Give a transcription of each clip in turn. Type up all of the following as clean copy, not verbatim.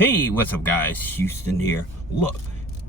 Hey, what's up guys? Houston here. Look,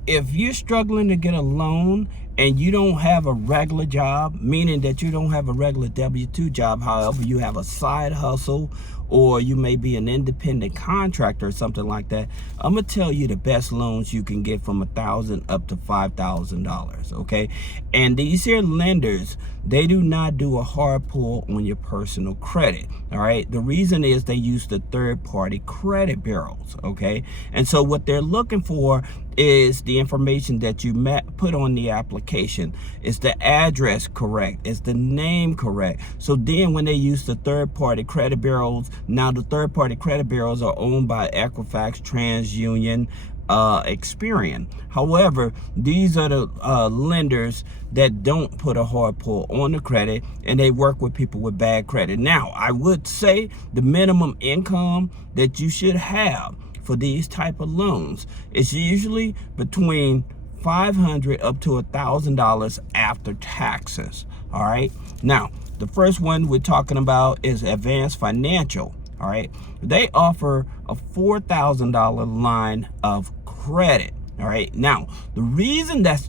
if you're struggling to get a loan and you don't have a regular job, meaning that you don't have a regular W-2 job, however, you have a side hustle or you may be an independent contractor or something like that, I'm gonna tell you the best loans you can get from $1,000 up to $5,000, okay? And these here lenders, they do not do a hard pull on your personal credit, all right? The reason is they use the third-party credit bureaus, okay? And so what they're looking for is the information that you put on the application. Is the address correct? Is the name correct? So then when they use the third-party credit bureaus, now the third-party credit bureaus are owned by Equifax, TransUnion, Experian. However, these are the lenders that don't put a hard pull on the credit, and they work with people with bad credit. Now, I would say the minimum income that you should have for these type of loans is usually between $500 up to $1,000 after taxes. All right. Now, the first one we're talking about is Advanced Financial. All right. They offer a $4,000 line of credit. All right. Now, the reason that's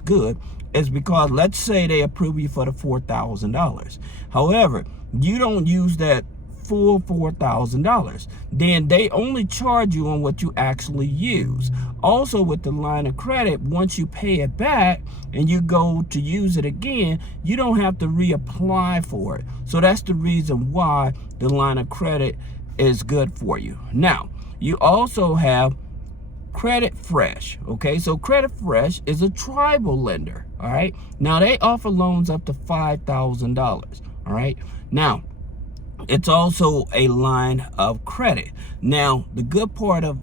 good is because let's say they approve you for the $4,000. However, you don't use that full $4,000, then they only charge you on what you actually use. Also, with the line of credit, once you pay it back and you go to use it again, you don't have to reapply for it. So that's the reason why the line of credit is good for you. Now, you also have Credit Fresh, okay? So Credit Fresh is a tribal lender, all right? Now, they offer loans up to $5,000, all right? Now, it's also a line of credit. Now, the good part of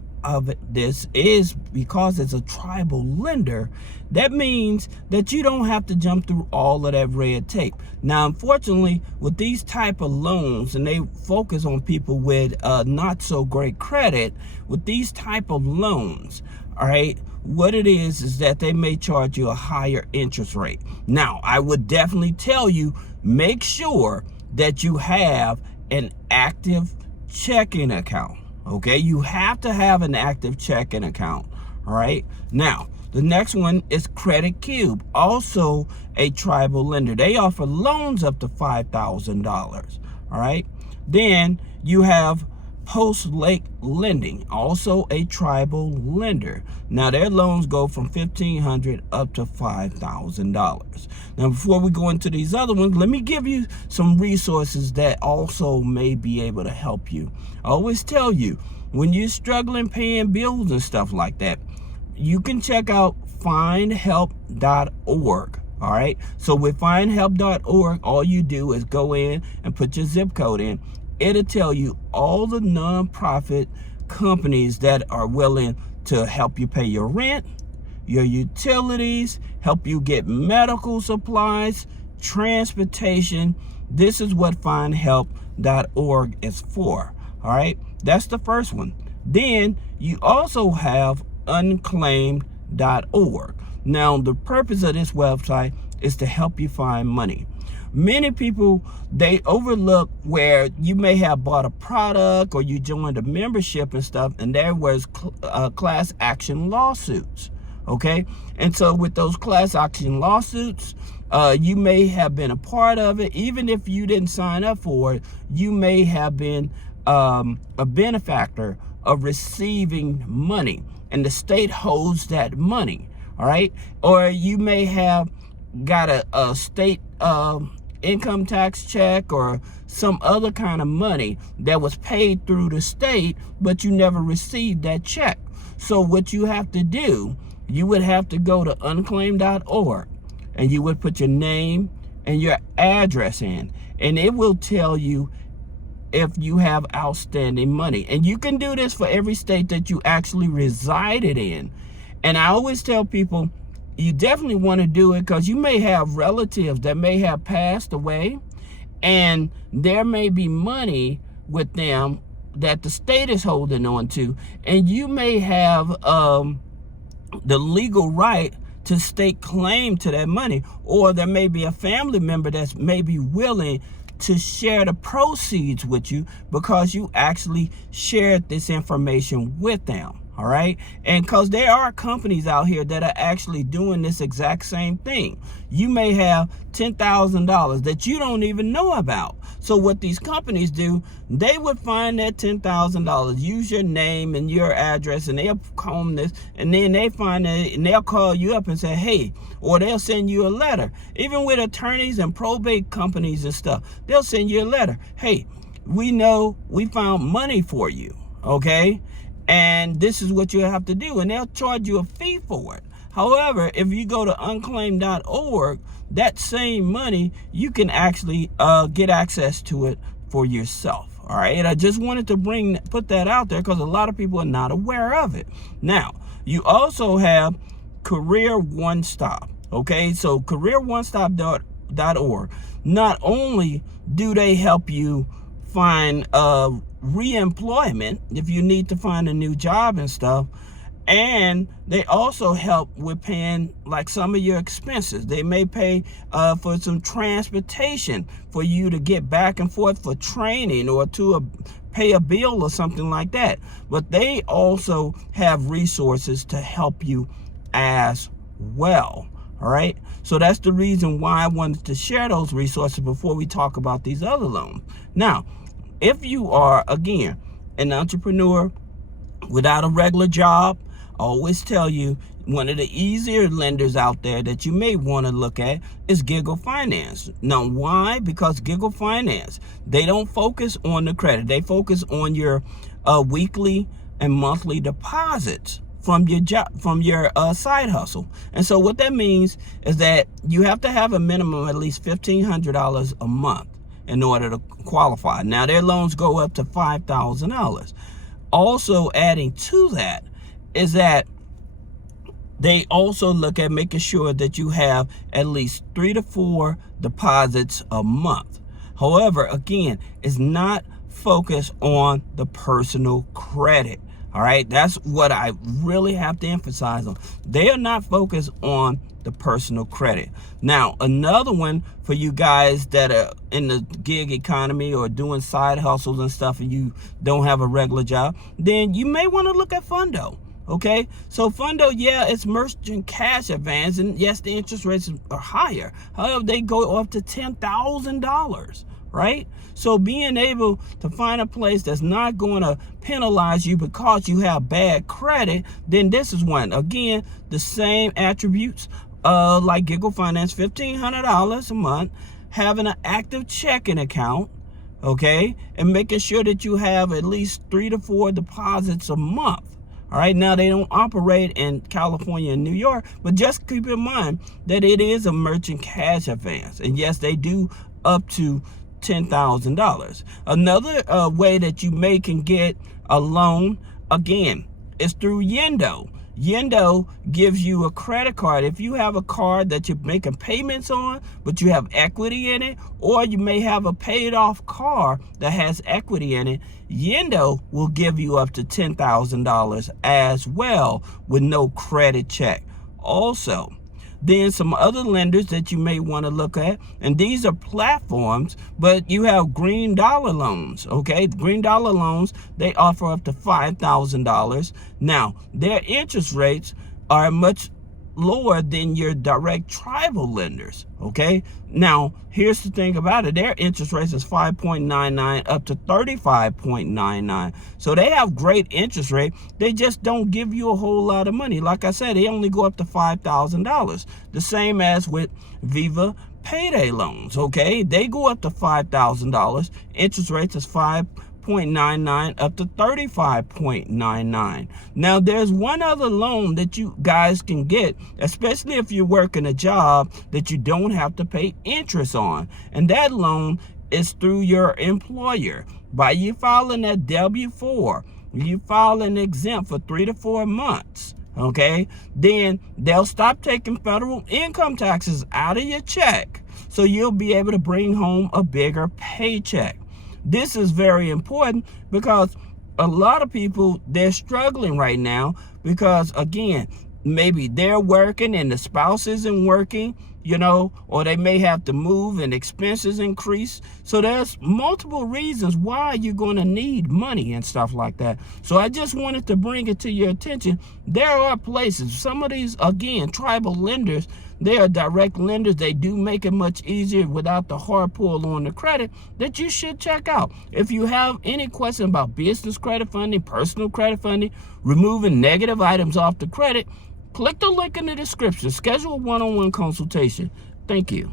this is because it's a tribal lender, that means that you don't have to jump through all of that red tape. Now, unfortunately, with these type of loans, and they focus on people with not so great credit, with these type of loans, all right, what it is that they may charge you a higher interest rate. Now, I would definitely tell you, make sure that you have an active checking account, okay? You have to have an active checking account, all right? Now, the next one is Credit Cube, also a tribal lender. They offer loans up to $5,000, all right? Then you have Post Lake Lending, also a tribal lender. Now their loans go from $1,500 up to $5,000. Now before we go into these other ones, let me give you some resources that also may be able to help you. I always tell you, when you're struggling paying bills and stuff like that, you can check out findhelp.org. All right. So with findhelp.org, all you do is go in and put your zip code in. It'll tell you all the nonprofit companies that are willing to help you pay your rent, your utilities, help you get medical supplies, transportation. This is what findhelp.org is for. All right. That's the first one. Then you also have unclaimed.org. Now, the purpose of this website is to help you find money. Many people, they overlook where you may have bought a product or you joined a membership and stuff, and there was class action lawsuits, okay? And so with those class action lawsuits, you may have been a part of it. Even if you didn't sign up for it, you may have been a benefactor of receiving money, and the state holds that money, all right? Or you may have got a state income tax check or some other kind of money that was paid through the state, but you never received that check. So what you have to do, you would have to go to unclaimed.org and you would put your name and your address in, and it will tell you if you have outstanding money. And you can do this for every state that you actually resided in. And I always tell people, you definitely want to do it because you may have relatives that may have passed away, and there may be money with them that the state is holding on to, and you may have the legal right to stake claim to that money, or there may be a family member that's maybe willing to share the proceeds with you because you actually shared this information with them. All right. And because there are companies out here that are actually doing this exact same thing. You may have $10,000 that you don't even know about. So what these companies do, they would find that $10,000, use your name and your address, and they'll comb this, and then they find it, and they'll call you up and say, hey, or they'll send you a letter. Even with attorneys and probate companies and stuff, they'll send you a letter. Hey, we know we found money for you. Okay. And this is what you have to do, and they'll charge you a fee for it. However, if you go to unclaimed.org, that same money, you can actually get access to it for yourself. All right. And I just wanted to put that out there because a lot of people are not aware of it. Now, you also have Career One Stop. Okay. So careeronestop.org, not only do they help you find re-employment if you need to find a new job and stuff, and they also help with paying like some of your expenses. They may pay for some transportation for you to get back and forth for training, or to pay a bill or something like that. But they also have resources to help you as well. All right. So that's the reason why I wanted to share those resources before we talk about these other loans. Now, if you are, again, an entrepreneur without a regular job, I always tell you one of the easier lenders out there that you may want to look at is Giggle Finance. Now, why? Because Giggle Finance, they don't focus on the credit. They focus on your weekly and monthly deposits from your job, from your side hustle. And so what that means is that you have to have a minimum of at least $1,500 a month in order to qualify. Now, their loans go up to $5,000. Also adding to that is that they also look at making sure that you have at least 3 to 4 deposits a month. However, again, it's not focused on the personal credit. All right, that's what I really have to emphasize on. They are not focused on the personal credit. Now, another one for you guys that are in the gig economy or doing side hustles and stuff, and you don't have a regular job, then you may want to look at Fundo. Okay, so Fundo, yeah, it's merchant cash advance, and yes, the interest rates are higher. However, they go up to $10,000. Right? So being able to find a place that's not going to penalize you because you have bad credit, then this is one. Again, the same attributes like Giggle Finance, $1,500 a month, having an active checking account, okay, and making sure that you have at least 3 to 4 deposits a month. All right, now they don't operate in California and New York, but just keep in mind that it is a merchant cash advance. And yes, they do up to $10,000. Another way that you can get a loan, again, is through Yendo. Yendo gives you a credit card. If you have a card that you're making payments on, but you have equity in it, or you may have a paid off car that has equity in it, Yendo will give you up to $10,000 as well with no credit check. Also, then some other lenders that you may want to look at, and these are platforms, but you have Green Dollar Loans. Okay, Green Dollar Loans, they offer up to $5,000. Now, their interest rates are much lower than your direct tribal lenders. Okay, now here's the thing about it, their interest rates is 5.99 up to 35.99. So they have great interest rate. They just don't give you a whole lot of money. Like I said, they only go up to $5,000. The same as with Viva Payday Loans. Okay, they go up to $5,000. Interest rates is 5.99 up to 35.99. Now, there's one other loan that you guys can get, especially if you're working a job that you don't have to pay interest on. And that loan is through your employer. By you filing that W-4, you file an exempt for 3 to 4 months. Okay, then they'll stop taking federal income taxes out of your check. So you'll be able to bring home a bigger paycheck. This is very important because a lot of people, they're struggling right now because, again, maybe they're working and the spouse isn't working, you know, or they may have to move and expenses increase. So there's multiple reasons why you're going to need money and stuff like that. So I just wanted to bring it to your attention. There are places, some of these, again, tribal lenders, they are direct lenders. They do make it much easier without the hard pull on the credit, that you should check out. If you have any question about business credit funding, personal credit funding, removing negative items off the credit, click the link in the description. Schedule a one-on-one consultation. Thank you.